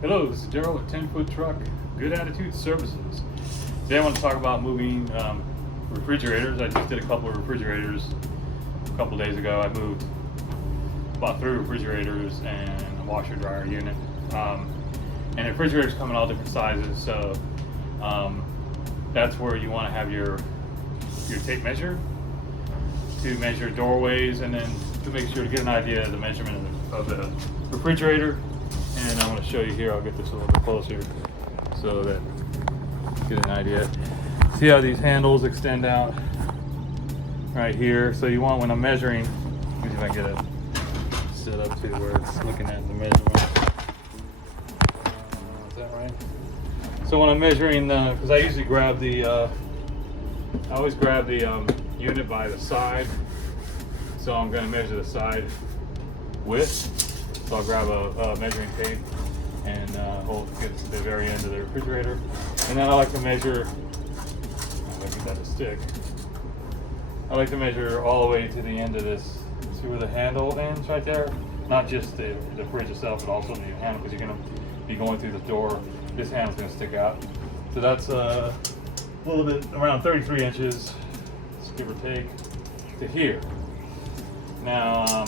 Hello, this is Daryl with 10 Foot Truck, Good Attitude Services. Today I want to talk about moving refrigerators. I just did a couple of refrigerators a couple days ago. I moved about 3 refrigerators and a washer dryer unit. And refrigerators come in all different sizes, so that's where you want to have your tape measure to measure doorways, and then to make sure to get an idea of the measurement of the refrigerator. And I want to show you here. I'll get this a little bit closer so that you get an idea. See how these handles extend out right here? So you want, when I'm measuring, let me see if I can get it set up to where it's looking at the measurement. Is that right? So when I'm measuring, because I usually grab the, I always grab the unit by the side. So I'm going to measure the side width. So I'll grab a measuring tape and get to the very end of the refrigerator. And then I like to measure, I get that to stick. I like to measure all the way to the end of this. See where the handle ends right there? Not just the fridge itself, but also the handle, because you're going to be going through the door. This handle's going to stick out. So that's a little bit, around 33 inches, give or take, to here. Now,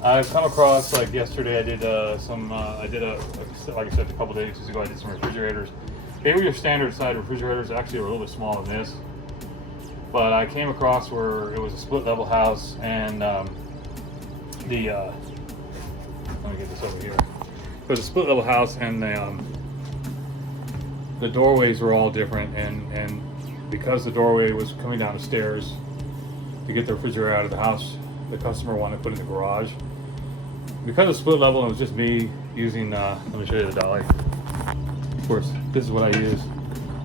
I've come across, like yesterday, I did like I said, a couple days ago, I did some refrigerators. They were your standard size refrigerators, actually a little bit smaller than this. But I came across where it was a split level house, and let me get this over here. It was a split level house, and the doorways were all different, and because the doorway was coming down the stairs to get the refrigerator out of the house, the customer wanted to put it in the garage. Because it's split level, and it was just me using, let me show you the dolly. Of course, this is what I use.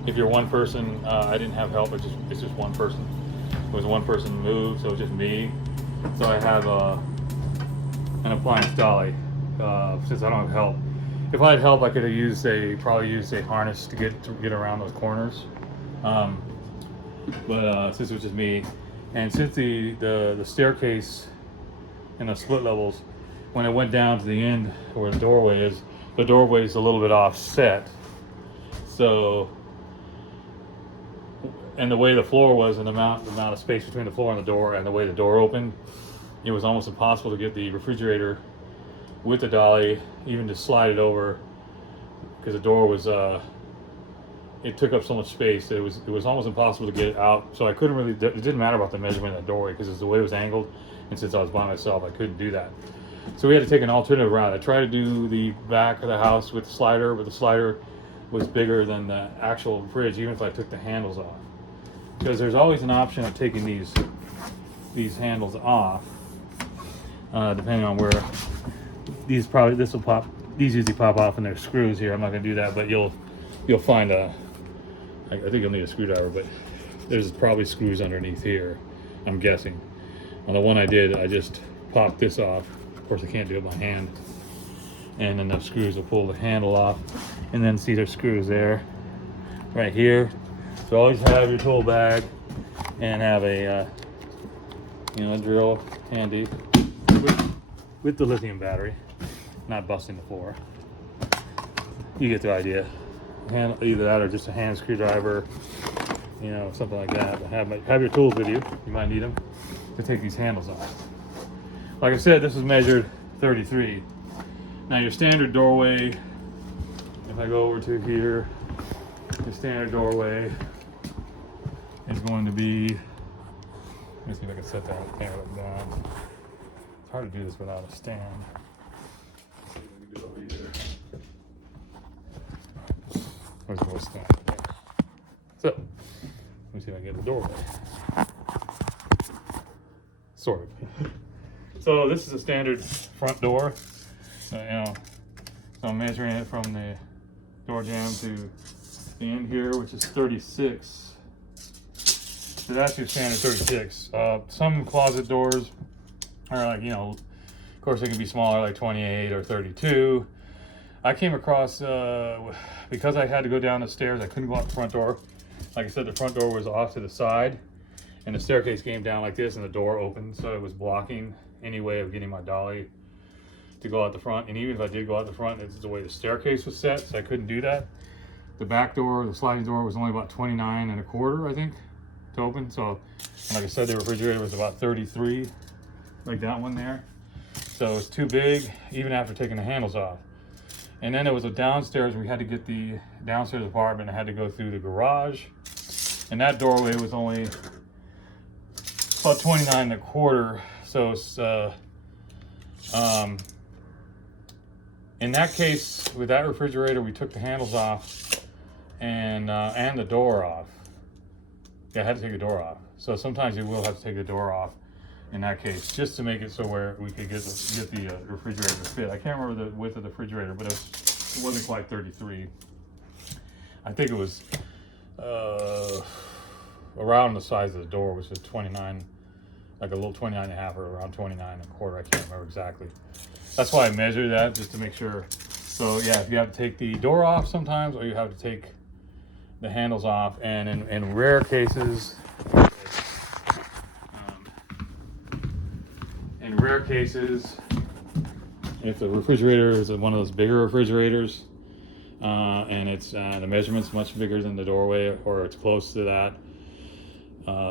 If you're one person, I didn't have help, it's just one person. It was one person moved, so it was just me. So I have an appliance dolly, since I don't have help. If I had help, I could have probably used a harness to get around those corners. But since it was just me, and since the staircase and the split levels, when it went down to the end where the doorway is a little bit offset. So, and the way the floor was, and the amount of space between the floor and the door, and the way the door opened, it was almost impossible to get the refrigerator with the dolly, even to slide it over, because the door was it took up so much space that it was almost impossible to get it out. So I couldn't really, it didn't matter about the measurement of the doorway, because it's the way it was angled, and since I was by myself, I couldn't do that. So we had to take an alternative route. I tried to do the back of the house with the slider, but the slider was bigger than the actual fridge, even if I took the handles off. Because there's always an option of taking these handles off, depending on where these usually pop off, and there's screws here. I'm not gonna do that, but you'll find I think you'll need a screwdriver, but there's probably screws underneath here, I'm guessing. On the one I did, I just popped this off. Of course, I can't do it by hand. And then the screws will pull the handle off. And then see, there's screws there, right here. So always have your tool bag and have a drill handy with the lithium battery, not busting the floor. You get the idea. Either that or just a hand screwdriver, something like that. But have your tools with you. You might need them to take these handles off. Like I said, this is measured 33. Now your standard doorway, if I go over to here, the standard doorway is going to be, let me see if I can set that there down. It's hard to do this without a stand. Let's see if we can do it over here. Where's the stand? So, let me see if I can get the doorway. Sort of. So this is a standard front door. So I'm measuring it from the door jamb to the end here, which is 36. So that's your standard 36. Some closet doors are like, of course they can be smaller, like 28 or 32. I came across, because I had to go down the stairs, I couldn't go out the front door. Like I said, the front door was off to the side, and the staircase came down like this, and the door opened, so it was blocking any way of getting my dolly to go out the front, and even if I did go out the front, it's the way the staircase was set, so I couldn't do that. The back door, the sliding door, was only about 29 1/4, I think, to open. So, like I said, the refrigerator was about 33, like that one there. So it's too big, even after taking the handles off. And then there was a downstairs. We had to get the downstairs apartment. I had to go through the garage, and that doorway was only about 29 1/4. So it's in that case, with that refrigerator, we took the handles off and the door off. Yeah, I had to take the door off. So sometimes you will have to take the door off in that case, just to make it so where we could get the refrigerator to fit. I can't remember the width of the refrigerator, but it wasn't quite 33. I think it was around the size of the door, which is 29, like a little 29 1/2 or around 29 1/4. I can't remember exactly. That's why I measured that, just to make sure. So yeah, if you have to take the door off sometimes, or you have to take the handles off, and in rare cases, if the refrigerator is one of those bigger refrigerators, and it's the measurement's much bigger than the doorway, or it's close to that,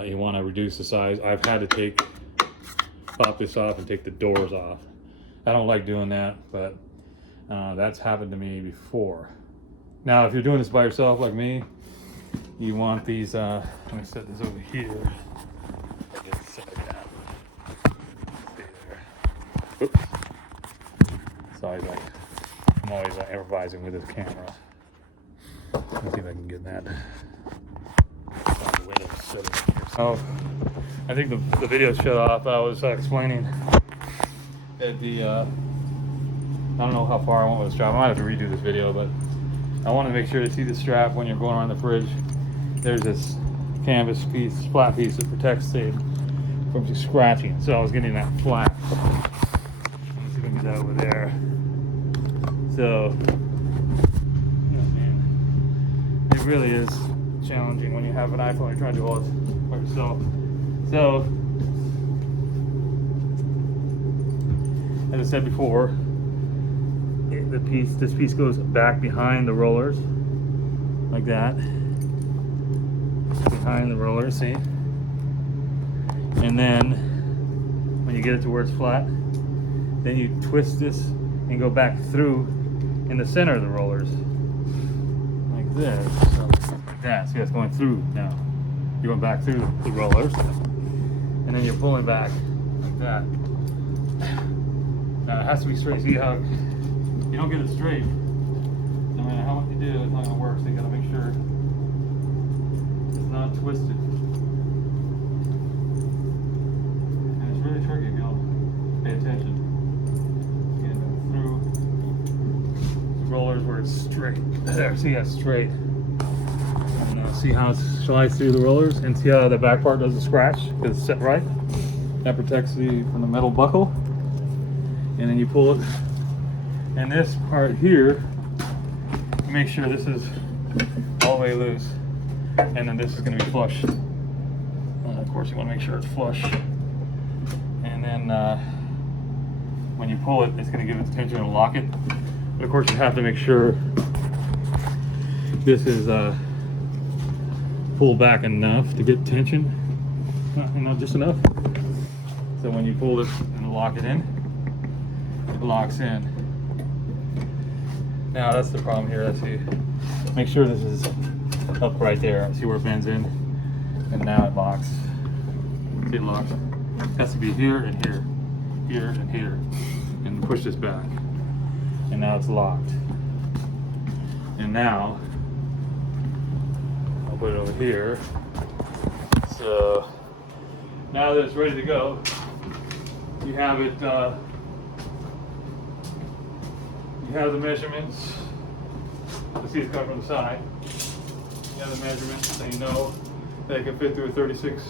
you want to reduce the size. I've had to pop this off and take the doors off. I don't like doing that, but that's happened to me before. Now, if you're doing this by yourself like me, you want these, let me set this over here. Get it set like that. Stay there. Oops. It's always like, I'm always improvising with this camera. Let's see if I can get that. Oh, I think the video shut off. I was explaining that I don't know how far I went with the strap. I might have to redo this video, but I want to make sure to see the strap when you're going around the fridge. There's this canvas piece, flat piece that protects it from scratching. So I was getting that flat. Let's see if we can get that over there. So, oh man, it really is challenging when you have an iPhone. You're trying to do all this by yourself. So, as I said before, this piece goes back behind the rollers, like that. Behind the rollers, see? And then, when you get it to where it's flat, then you twist this and go back through in the center of the rollers, like this. So, like that. See, it's going through now. You're going back through the rollers, and then you're pulling back like that. Now it has to be straight. See how you don't get it straight, no matter how much you do, it's not going to work. So you got to make sure it's not twisted. And it's really tricky if you don't pay attention. Get through the rollers where it's straight. There, see that's straight. And see how it slides through the rollers, and see how the back part doesn't scratch because it's set right. That protects from the metal buckle. And then you pull it, and this part here, make sure this is all the way loose, and then this is going to be flush. Of course, you want to make sure it's flush, and then when you pull it, it's going to give it tension and lock it. But of course, you have to make sure this is pulled back enough to get tension, not just enough. So when you pull this and lock it in, it locks in. Now that's the problem here. Let's see. Make sure this is up right there. See where it bends in, and now it locks. See, it locks. It has to be here and here, here and here, and push this back. And now it's locked. And now I'll put it over here. So now that it's ready to go, you have it. You have the measurements. Let's see, it's coming from the side. You have the measurements, so you know that it can fit through a 36.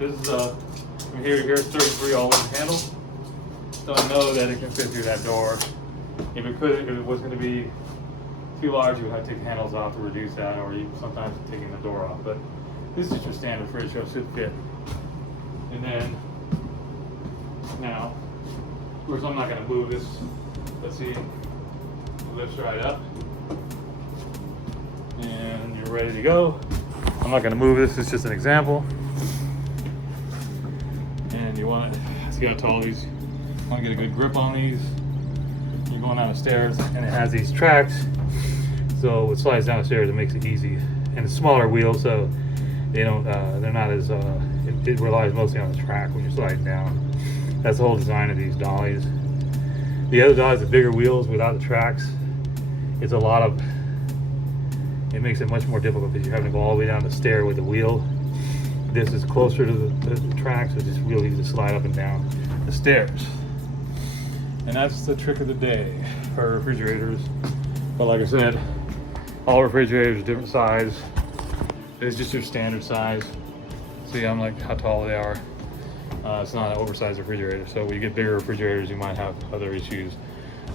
This is from here to here, it's 33 all over the handle. So I know that it can fit through that door. If it was going to be too large, you would have to take the handles off to reduce that, or you sometimes taking the door off. But this is your standard fridge, so it should fit. And then now course, I'm not going to move this. Let's see. It lifts right up. And you're ready to go. I'm not going to move this. It's just an example. And you want to see how tall these. You want to get a good grip on these. You're going down the stairs, and it has these tracks. So it slides down the stairs. It makes it easy. And it's smaller wheels, so they don't. They're not as. It relies mostly on the track when you're sliding down. That's the whole design of these dollies. The other dollies, the bigger wheels without the tracks, it's a lot of. It makes it much more difficult because you're having to go all the way down the stair with the wheel. This is closer to the tracks, so it's just real easy to slide up and down the stairs. And that's the trick of the day for refrigerators. But like I said, all refrigerators are different size. It's just your standard size. See, I'm like how tall they are. It's not an oversized refrigerator. So when you get bigger refrigerators, you might have other issues.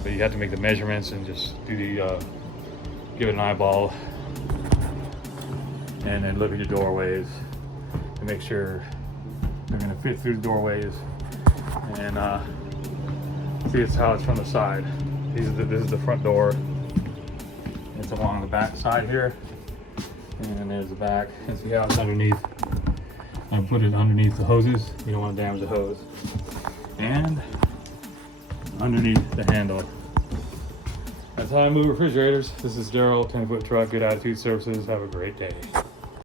But you have to make the measurements and just do the give it an eyeball, and then look at your doorways to make sure they're going to fit through the doorways. And see, it's how it's from the side. This is the front door. It's along the back side here, and there's the back. And see how it's underneath. I put it underneath the hoses. You don't want to damage the hose. And underneath the handle. That's how I move refrigerators. This is Daryl, 10-Foot Truck, Good Attitude Services. Have a great day.